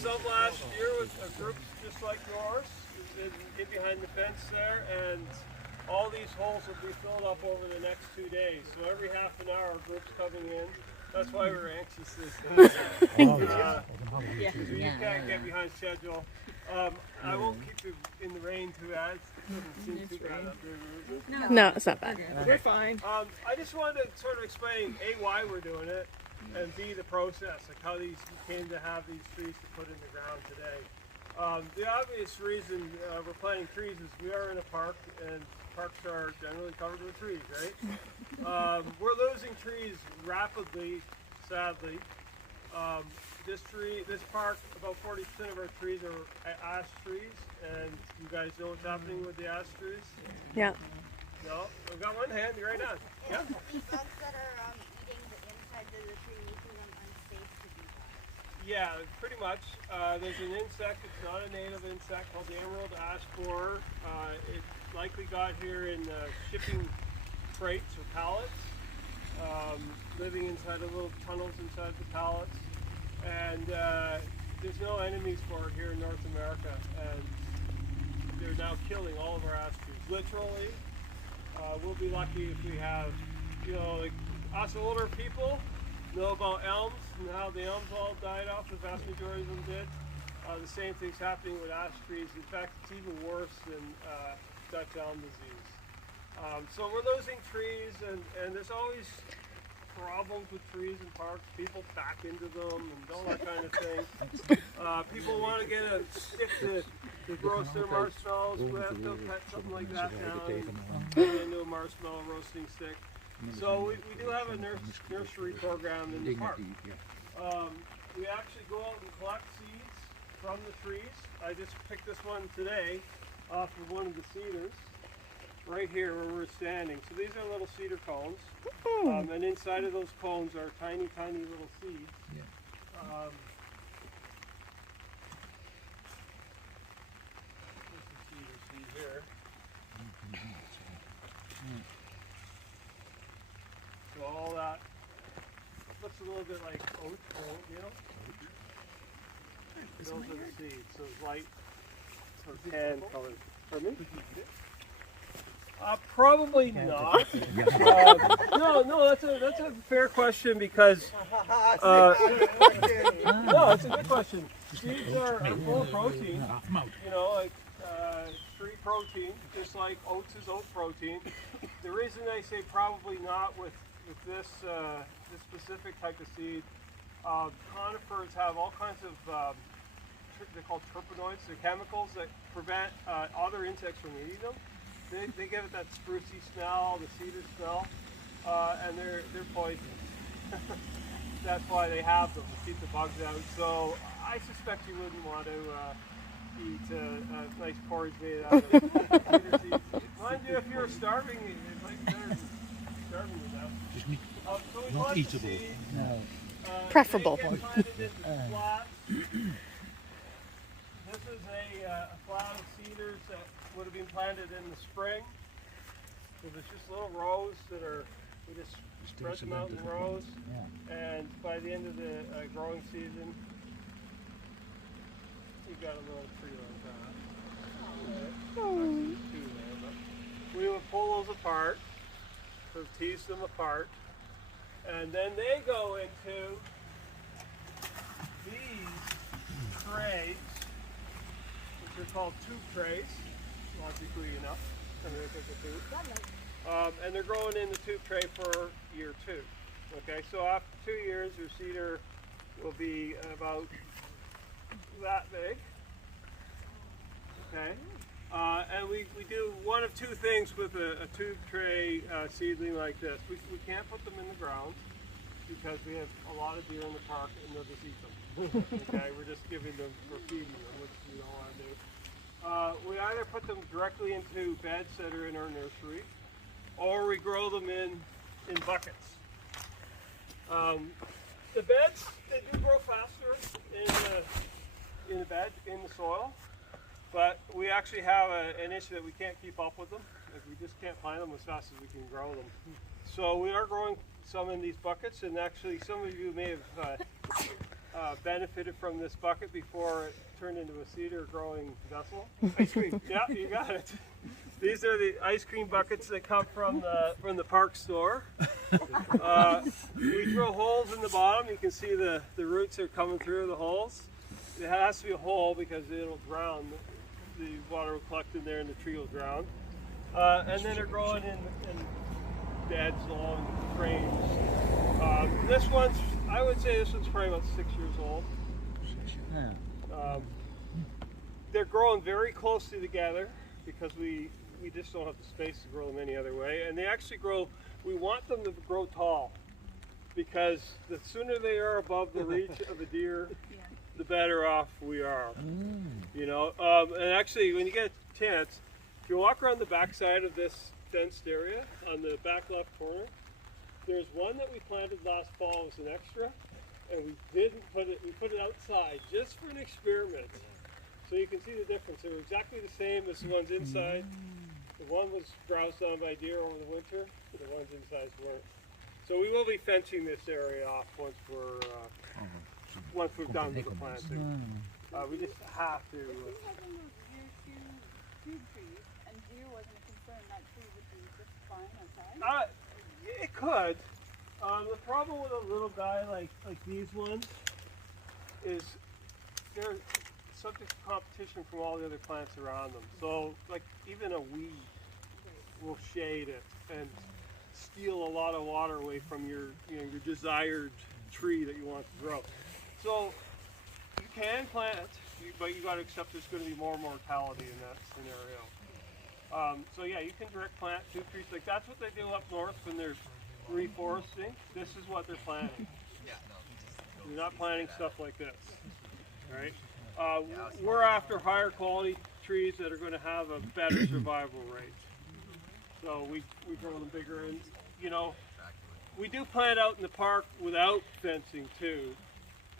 some last year with groups just like yours, in behind the fence there, and all these holes will be filled up over the next 2 days. So every half an hour, groups coming in. That's why we're anxious this time. You can't get behind schedule. I won't keep you in the rain too bad. It doesn't seem too bad up there. No, it's not bad. We're fine. I just wanted to sort of explain A, why we're doing it, and B, the process, like how these came to have these trees to put in the ground today. The obvious reason we're planting trees is we are in a park, and parks are generally covered with trees, right? We're losing trees rapidly, sadly. This park, about 40% of our trees are ash trees, and you guys know what's happening with the ash trees? Yeah. No? We've got one hand right on. Yeah. These bugs that are eating the inside of the tree, making them unsafe to be by. Yeah, pretty much. There's an insect, it's not a native insect, called the emerald ash borer. It likely got here in shipping crates or pallets, living inside of little tunnels inside the pallets. And there's no enemies for it here in North America, and they're now killing all of our ash trees, literally. We'll be lucky if we have, like us older people know about elms and how the elms all died off, the vast majority of them did. The same thing's happening with ash trees. In fact, it's even worse than Dutch elm disease. So we're losing trees, and there's always problems with trees in parks. People back into them and all that kind of thing. People want to get a stick to roast their marshmallows with. They'll cut something like that down and turn it into a marshmallow roasting stick. So we do have a nursery program in the park. We actually go out and collect seeds from the trees. I just picked this one today off of one of the cedars right here where we're standing. So these are little cedar cones, and inside of those cones are tiny, tiny little seeds. There's the cedar seed here. So all that looks a little bit like oat, Those are the seeds. So light, sort of tan color. Pardon me? Probably not. No, that's a fair question because. No, it's a good question. Seeds are full of protein. Like tree protein, just like oats is oat protein. The reason I say probably not with this specific type of seed, conifers have all kinds of they're called terpenoids. They're chemicals that prevent other insects from eating them. They give it that sprucey smell, the cedar smell, and they're poison. That's why they have them, to keep the bugs out. So I suspect you wouldn't want to eat nice porridge made out of cedar seeds. Mind you, if you're starving, it might be better than starving to death. So we want to see, Preferable. They get planted into flats. This is a flat of cedars that would have been planted in the spring. So there's just little rows that we just spread them out in rows. And by the end of the growing season, you've got a little tree like that. Actually, there's two there, but we would pull those apart, sort of tease them apart, and then they go into these trays, which are called tube trays, logically enough. And they're growing in the tube tray for year 2. Okay, so after 2 years, your cedar will be about that big. Okay, and we do one of 2 things with a tube tray seedling like this. We can't put them in the ground because we have a lot of deer in the park and they'll just eat them. Okay, we're just giving them for feeding them, which we don't want to do. We either put them directly into beds that are in our nursery, or we grow them in buckets. The beds, they do grow faster in the bed, in the soil, but we actually have an issue that we can't keep up with them. We just can't plant them as fast as we can grow them. So we are growing some in these buckets, and actually some of you may have benefited from this bucket before it turned into a cedar growing vessel. Ice cream. Yeah, you got it. These are the ice cream buckets that come from the park store. We drill holes in the bottom. You can see the roots are coming through the holes. It has to be a hole because it'll drown. The water will collect in there and the tree will drown. And then they're growing in beds along frames. This one's, I would say this one's probably about 6 years old. They're growing very closely together because we just don't have the space to grow them any other way. And they actually grow, we want them to grow tall because the sooner they are above the reach of a deer, the better off we are. You know, and actually when you get a chance, if you walk around the back side of this fenced area on the back left corner, there's one that we planted last fall as an extra, and we didn't put it, we put it outside just for an experiment. So you can see the difference. They were exactly the same as the ones inside. The one was browsed on by deer over the winter, the ones inside weren't. So we will be fencing this area off once we're done with the planting. We just have to. If you had one of those year two trees and deer wasn't a concern, that tree would be just fine outside? It could. The problem with a little guy like these ones is they're subject to competition from all the other plants around them. So like even a weed will shade it and steal a lot of water away from your desired tree that you want to grow. So you can plant, but you got to accept there's going to be more mortality in that scenario. So yeah, you can direct plant 2 trees. Like that's what they do up north when they're reforesting. This is what they're planting. You're not planting stuff like this, right? We're after higher quality trees that are going to have a better survival rate. So we grow them bigger, and you know, we do plant out in the park without fencing too.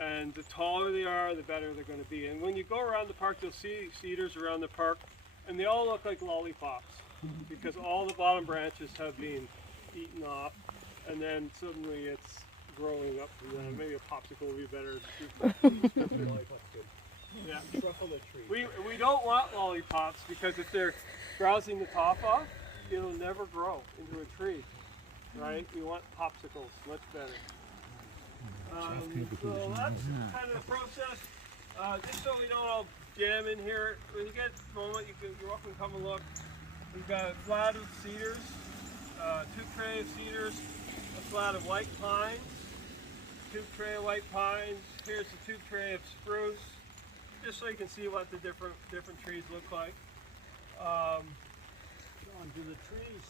And the taller they are, the better they're going to be. And when you go around the park, you'll see cedars around the park, and they all look like lollipops because all the bottom branches have been eaten off, and then suddenly it's growing up. Maybe a popsicle would be better. Yeah. We don't want lollipops because if they're browsing the top off, it'll never grow into a tree, right? We want popsicles, much better. So that's kind of the process. Just so we don't all jam in here, when you get a moment, you're welcome to come and look. We've got a flat of cedars, 2 tray of cedars, a flat of white pines, 2 tray of white pines. Here's the 2 tray of spruce, just so you can see what the different trees look like. John, do the trees,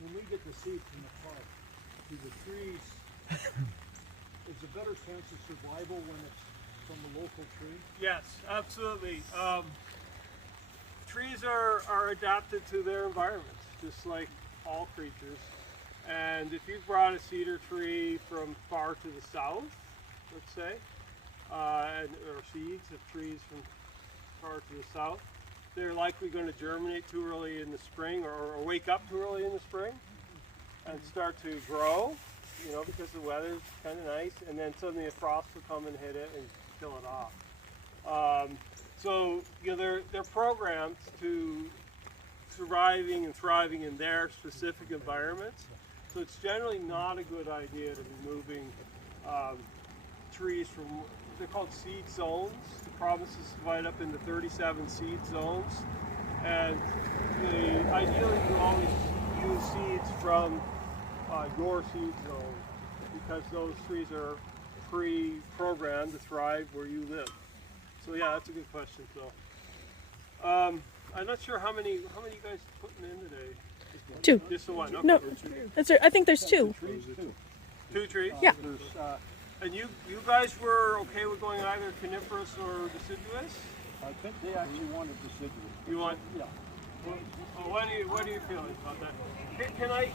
when we get the seed from the park, do the trees, is a better chance of survival when it's from a local tree? Yes, absolutely. Trees are adapted to their environments, just like all creatures. And if you brought a cedar tree from far to the south, let's say, or seeds of trees from far to the south, they're likely going to germinate too early in the spring or wake up too early in the spring and start to grow, you know, because the weather's kind of nice, and then suddenly a frost will come and hit it and kill it off. So, you know, they're programmed to surviving and thriving in their specific environments. So it's generally not a good idea to be moving trees from, they're called seed zones. The province is divided up into 37 seed zones. And ideally you always use seeds from your seed zone because those trees are pre-programmed to thrive where you live. So yeah, that's a good question. So I'm not sure how many you guys putting in today. 2. Just the one. Okay. No, that's right. I think there's 2. 2 trees. Yeah. And you guys were okay with going either coniferous or deciduous? I think they actually wanted deciduous. You want? Yeah. Well, what are you feeling about that? Can I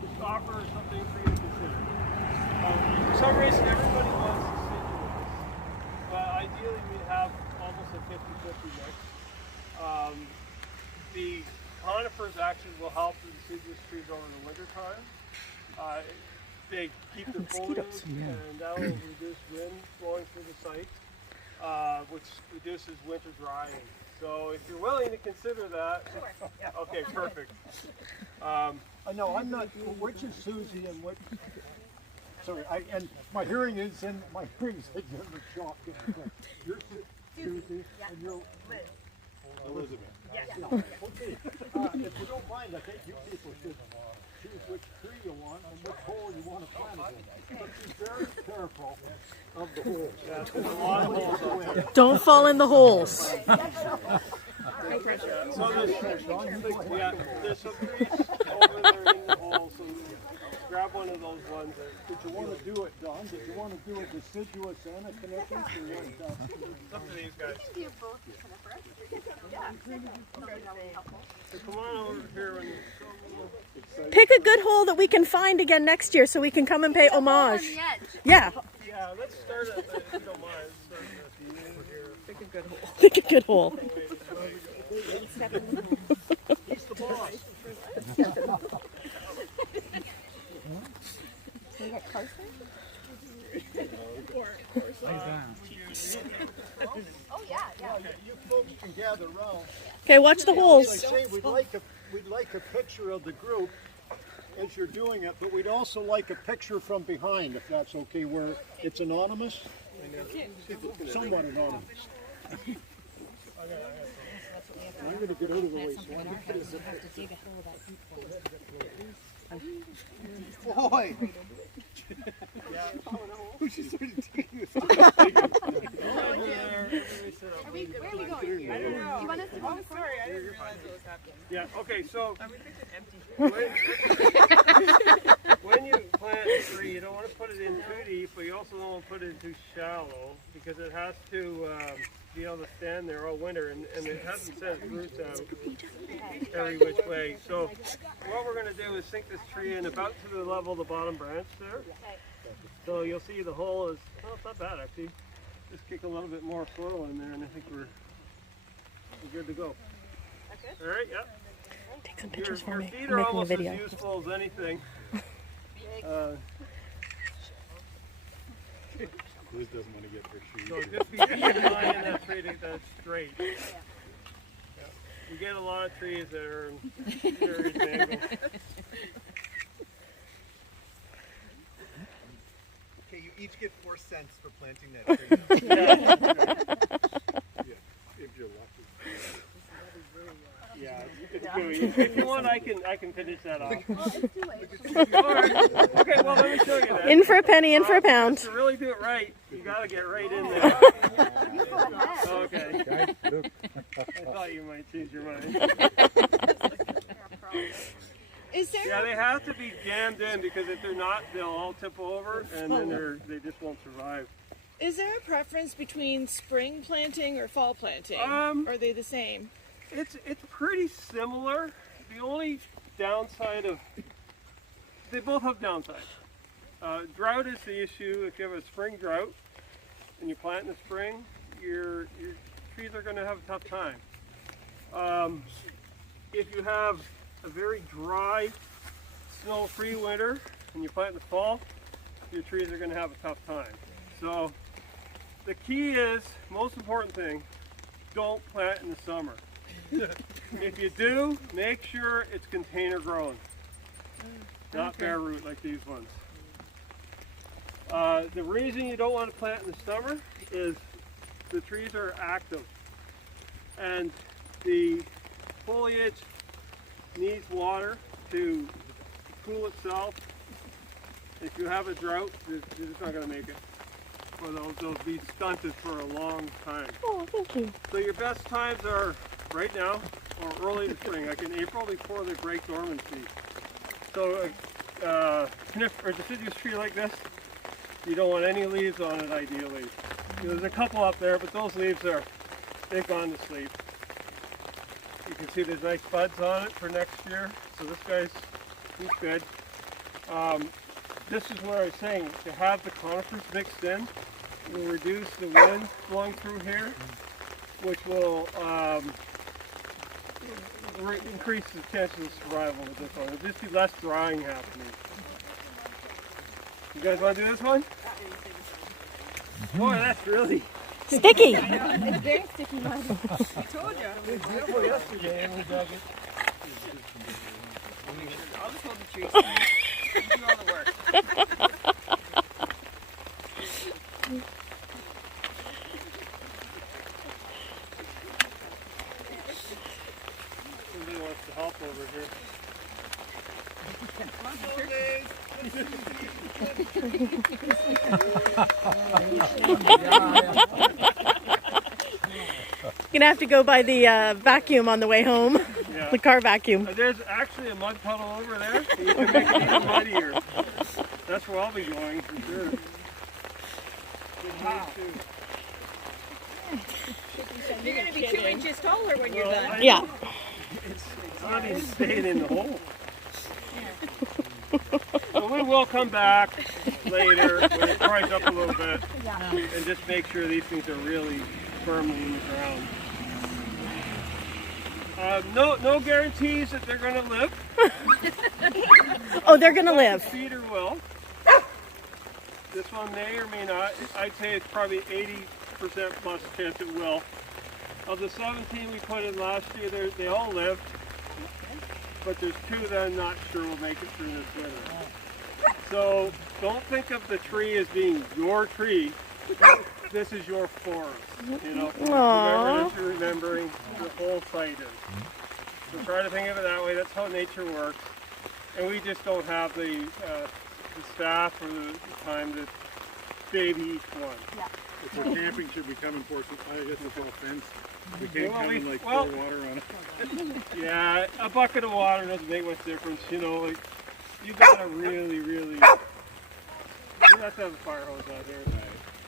just offer something for you to consider? For some reason, everybody wants deciduous. Ideally, we have almost a 50-50 mix. The conifers actually will help the deciduous trees over the winter time. they keep their foliage, and that will reduce wind blowing through the site, which reduces winter drying. So if you're willing to consider that, okay, perfect. I know, I'm not, which is Susie and what, sorry, and my hearing is in the shock. You're Susie and you're Elizabeth. Yes. Okay, if you don't mind, I think you people should choose which tree you want and which hole you want to plant it in. But be very careful of the holes. Yeah, there's a lot of holes out there. Don't fall in the holes. So there's some trees over there in the hole, so grab one of those ones. Did you want to do it, Don? Did you want to do a deciduous and a coniferous? Or you want It's up to these guys. Do you both coniferous? Yeah. So come on over here when you Pick a good hole that we can find again next year so we can come and pay homage. Yeah, yeah, let's start at the, if you don't mind. Start at the end here. pick a good hole. Pick a good hole. He's the boss. Oh yeah, yeah. You folks can gather around. Okay, watch the As I holes. say, we'd like a picture of the group as you're doing it, but we'd also like a picture from behind, if that's okay, where it's anonymous, somewhat anonymous. I'm going to get out of the way. Boy! Where are we going? I don't know. Do you want us to go? Oh, sorry, I didn't realize what was happening. Yeah, okay, so I was thinking empty. when you plant a tree, you don't want to put it in too deep, but you also don't want to put it in too shallow because it has to be able to stand there all winter, and it hasn't sent its roots out every which way. So what we're going to do is sink this tree in about to the level of the bottom branch there. So you'll see the hole is, oh, it's not bad actually. Just kick a little bit more soil in there, and I think we're good to go. All right, yeah. Take some pictures for Your me. feet I'm are making a almost video. as useful as anything. Liz doesn't want to get her shoes. So just be lying in that tree that's straight. Yeah. We get a lot of trees that are very tangled. Okay, you each get 4 cents for planting that tree. If you're lucky. Yeah, it's gooey. If you want, I can finish that off. Well, it's too late. All right. Okay, well let me show you that. In for a penny, in for a pound. To really do it right, you got to get right in there. You go ahead. Okay. I thought you might change your mind. Is there Yeah, they have to be jammed in because if they're not, they'll all tip over and then they just won't survive. is there a preference between spring planting or fall planting? Um, Are they the same? It's pretty similar. The only downside of they both have downsides. Drought is the issue. If you have a spring drought and you plant in the spring, your trees are going to have a tough time. If you have a very dry, snow-free winter and you plant in the fall, your trees are going to have a tough time. So the key is, most important thing, don't plant in the summer. If you do, make sure it's container grown, not bare root like these ones. The reason you don't want to plant in the summer is the trees are active and the foliage needs water to cool itself. If you have a drought, you're just not going to make it. Or they'll be stunted for a long time. Oh, thank you. So your best times are right now or early in the spring, like in April before they break dormancy. So a deciduous tree like this, you don't want any leaves on it ideally. There's a couple up there, but those leaves they've gone to sleep. You can see there's nice buds on it for next year. So this he's good. This is what I was saying, to have the conifers mixed in will reduce the wind blowing through here, which will increase the chances of survival with this one. There'll just be less drying happening. You guys want to do this one? Boy, that's really Sticky. It's very sticky mud. I told you. it was beautiful yesterday and we dug it. I'll just hold the tree stand. You do all the work. Somebody wants to help over here. You're gonna have to go by the vacuum on the way home. Yeah. The car vacuum. There's actually a mud puddle over there. So you can make it even muddier. That's where I'll be going for sure. Good move too. You're going to be 2 inches taller when you're done. Yeah. It's not even staying in the hole. So we will come back later when it dries up a little bit and just make sure these things are really firmly in the ground. No guarantees that they're going to live. Oh, they're gonna live. Feeder will. This one may or may not. I'd say it's probably 80% plus chance it will. Of the 17 we put in last year, they all lived. But there's 2 that I'm not sure will make it through this winter. So don't think of the tree as being your tree. This is your forest. You know, Aww. remember, remembering the whole site is. So try to think of it that way. That's how nature works. And we just don't have the staff or the time to baby each one. So camping should be coming for us. I guess it's all fenced. We can't Well, come and like pour water on it. Yeah, a bucket of water doesn't make much difference. You know, like you gotta really, you have to have a fire hose out there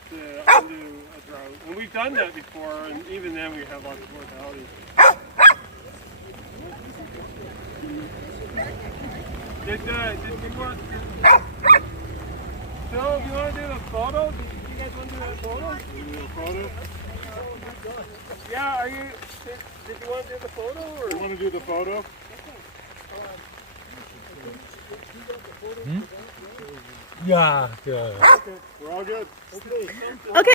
to undo a drought. And we've done that before, and even then we have lots of mortality. Did you want? Phil, you want to do the photo? You guys want to do that photo? Do a photo? Yeah, are you? Did you want to do the photo or? You want to do the photo? Yeah, good. We're all good. Okay. Okay.